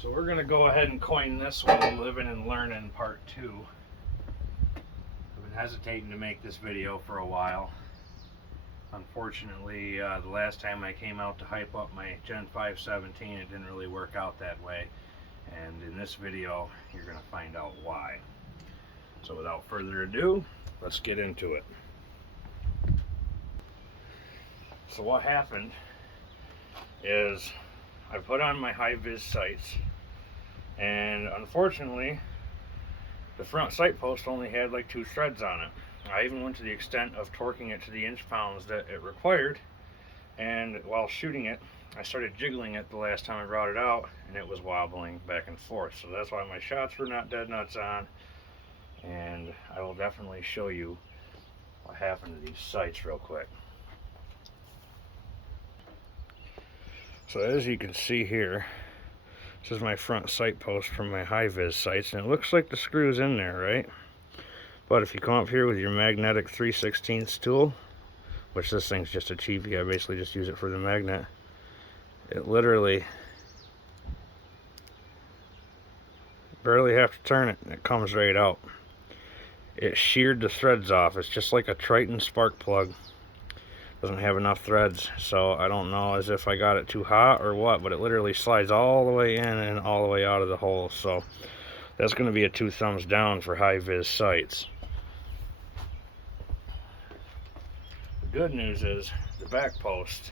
So we're going to go ahead and coin this one Living and Learning Part 2. I've been hesitating to make this video for a while. Unfortunately, the last time I came out to hype up my Gen 5 17, it didn't really work out that way. And in this video, you're going to find out why. So without further ado, let's get into it. So what happened is I put on my high-vis sights, and unfortunately the front sight post only had like 2 threads on it. I even went to the extent of torquing it to the inch-pounds that it required, and while shooting it I started jiggling it the last time I brought it out, and it was wobbling back and forth. So that's why my shots were not dead nuts on, and I will definitely show you what happened to these sights real quick. So as you can see here, this is my front sight post from my high-vis sights, and it looks like the screw's in there, right? But if you come up here with your magnetic 3/16 tool, which this thing's just a cheapie, I basically just use it for the magnet, it literally barely have to turn it and it comes right out. It sheared the threads off. It's just like a Triton spark plug. Doesn't have enough threads, so I don't know as if I got it too hot or what, but it literally slides all the way in and all the way out of the hole. So that's going to be a 2 thumbs down for high-vis sights. The good news is the back post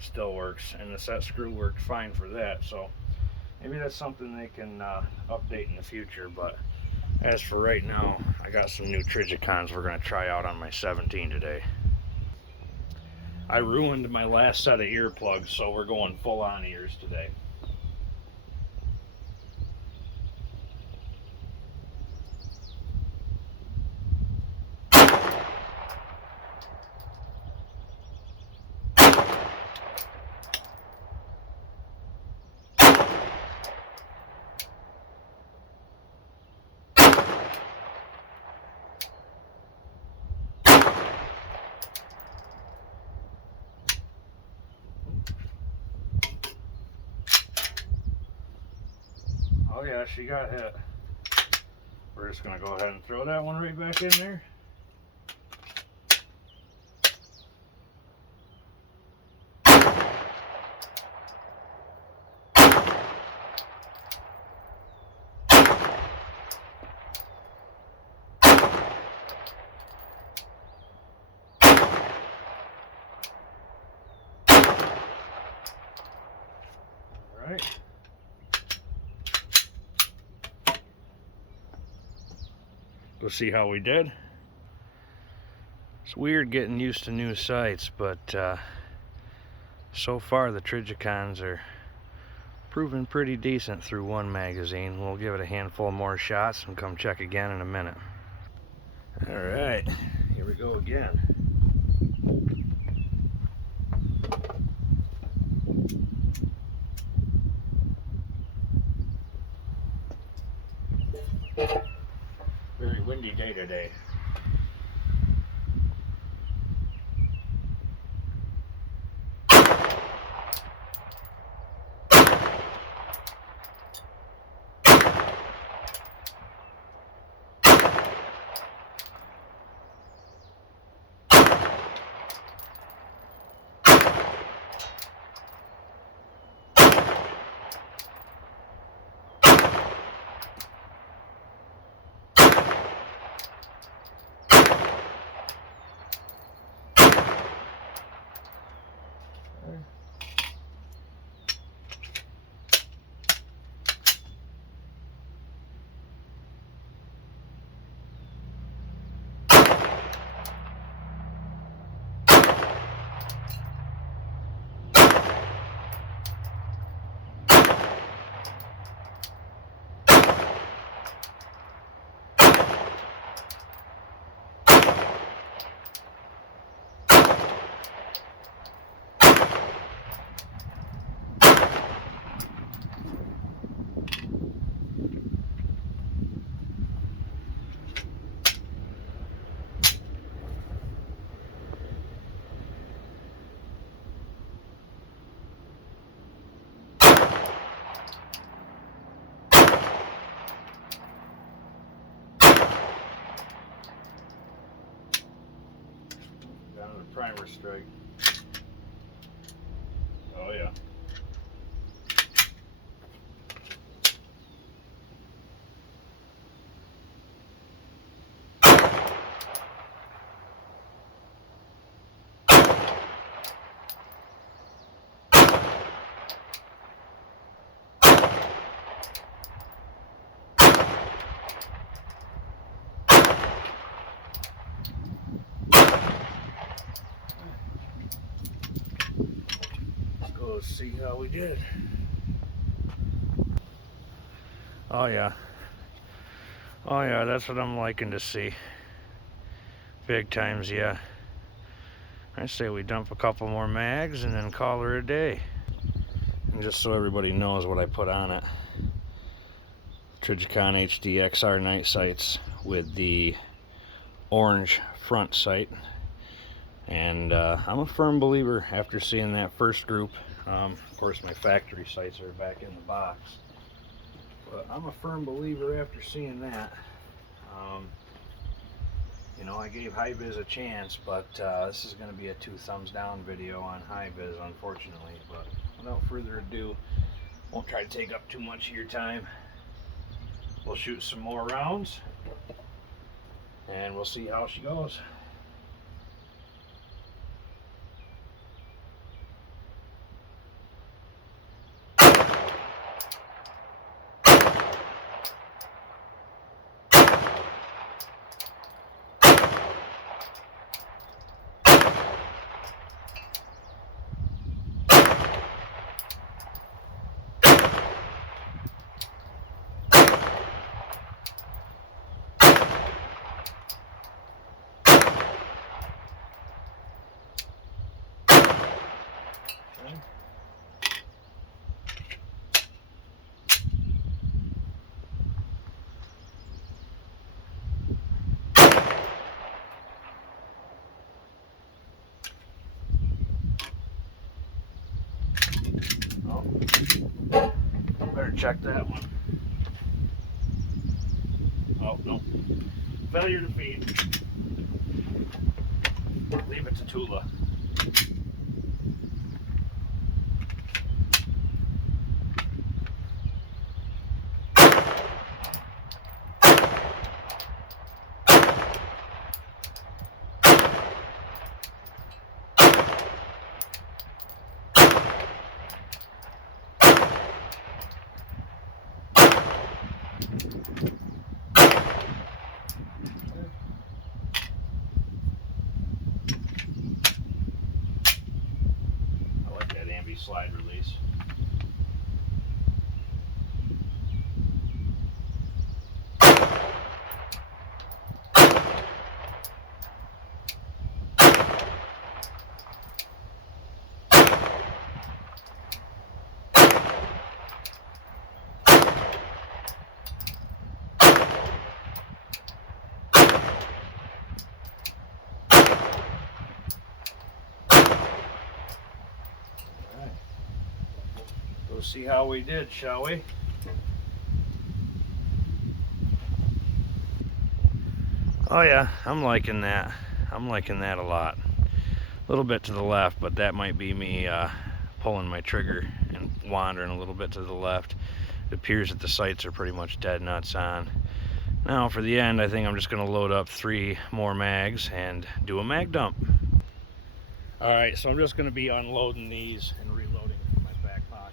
still works, and the set screw worked fine for that, so maybe that's something they can update in the future. But as for right now, I got some new Trijicons we're going to try out on my 17 today. I ruined my last set of earplugs, so we're going full on ears today. Oh yeah, she got hit. We're just gonna go ahead and throw that one right back in there. All right. We'll see how we did. It's weird getting used to new sights, but so far the Trijicons are proving pretty decent through one magazine. We'll give it a handful more shots and come check again in a minute. All right, here we go again. Very windy day today. primer strike. Oh yeah. Let's see how we did. Oh yeah. Oh yeah, that's what I'm liking to see. Big times, yeah. I say we dump a couple more mags and then call her a day. And just so everybody knows what I put on it. Trijicon HD XR night sights with the orange front sight. And I'm a firm believer after seeing that first group. Of course, my factory sights are back in the box. But I'm a firm believer after seeing that. You know, I gave Hi-Vis a chance, but this is going to be a 2 thumbs down video on Hi-Vis, unfortunately. But without further ado, won't try to take up too much of your time. We'll shoot some more rounds, and we'll see how she goes. Oh, better check that one. Oh, no. Failure to feed. Leave it to Tula. I like that ambi slide release. Go see how we did, shall we? Oh yeah, I'm liking that. I'm liking that a lot. A little bit to the left, but that might be me pulling my trigger and wandering a little bit to the left. It appears that the sights are pretty much dead nuts on. Now for the end, I think I'm just going to load up 3 more mags and do a mag dump. Alright, so I'm just going to be unloading these and reloading from my back pocket.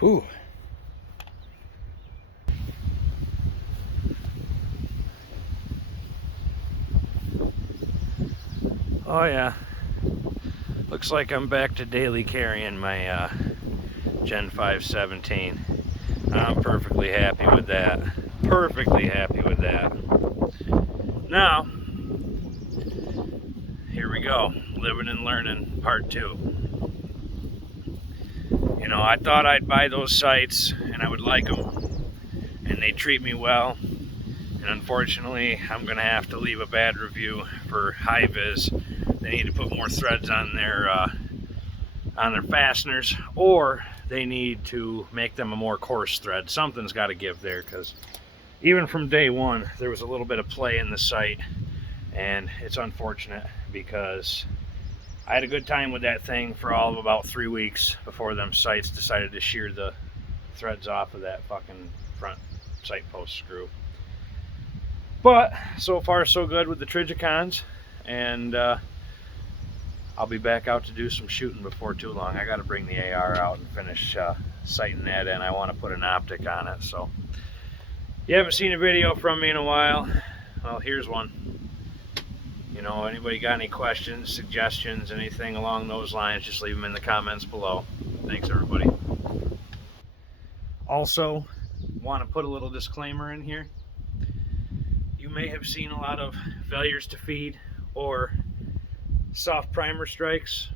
Whew. Oh yeah. Looks like I'm back to daily carrying my Gen 5 17. I'm perfectly happy with that. Perfectly happy with that. Now, here we go. Living and learning part 2. You know, I thought I'd buy those sights and I would like them and they treat me well. And unfortunately, I'm going to have to leave a bad review for Hi-Vis. They need to put more threads on their fasteners, or they need to make them a more coarse thread. Something's got to give there, because even from day one, there was a little bit of play in the sight, and it's unfortunate because I had a good time with that thing for all of about 3 weeks before them sights decided to shear the threads off of that fucking front sight post screw. But so far so good with the Trijicons, and I'll be back out to do some shooting before too long. I got to bring the AR out and finish sighting that in. I want to put an optic on it. So you haven't seen a video from me in a while. Well, here's one. You know, anybody got any questions, suggestions, anything along those lines, just leave them in the comments below. Thanks, everybody. Also, want to put a little disclaimer in here. You may have seen a lot of failures to feed or soft primer strikes.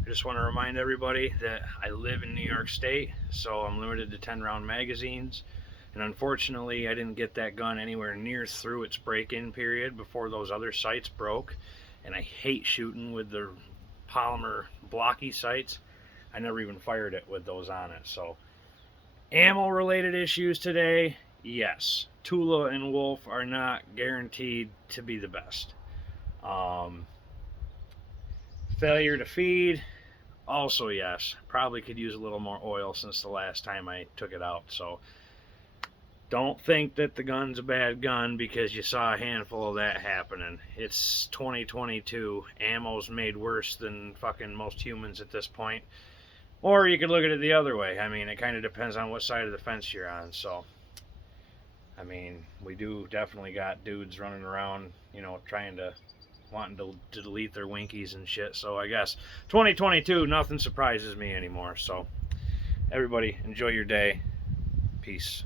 I just want to remind everybody that I live in New York State, so I'm limited to 10-round magazines. And unfortunately, I didn't get that gun anywhere near through its break-in period before those other sights broke. And I hate shooting with the polymer blocky sights. I never even fired it with those on it. So, ammo-related issues today, yes. Tula and Wolf are not guaranteed to be the best. Failure to feed, also yes. Probably could use a little more oil since the last time I took it out. So don't think that the gun's a bad gun because you saw a handful of that happening. It's 2022. Ammo's made worse than fucking most humans at this point. Or you could look at it the other way. I mean, it kind of depends on what side of the fence you're on. So, I mean, we do definitely got dudes running around, you know, wanting to delete their Winkies and shit. So I guess 2022, nothing surprises me anymore. So everybody, enjoy your day. Peace.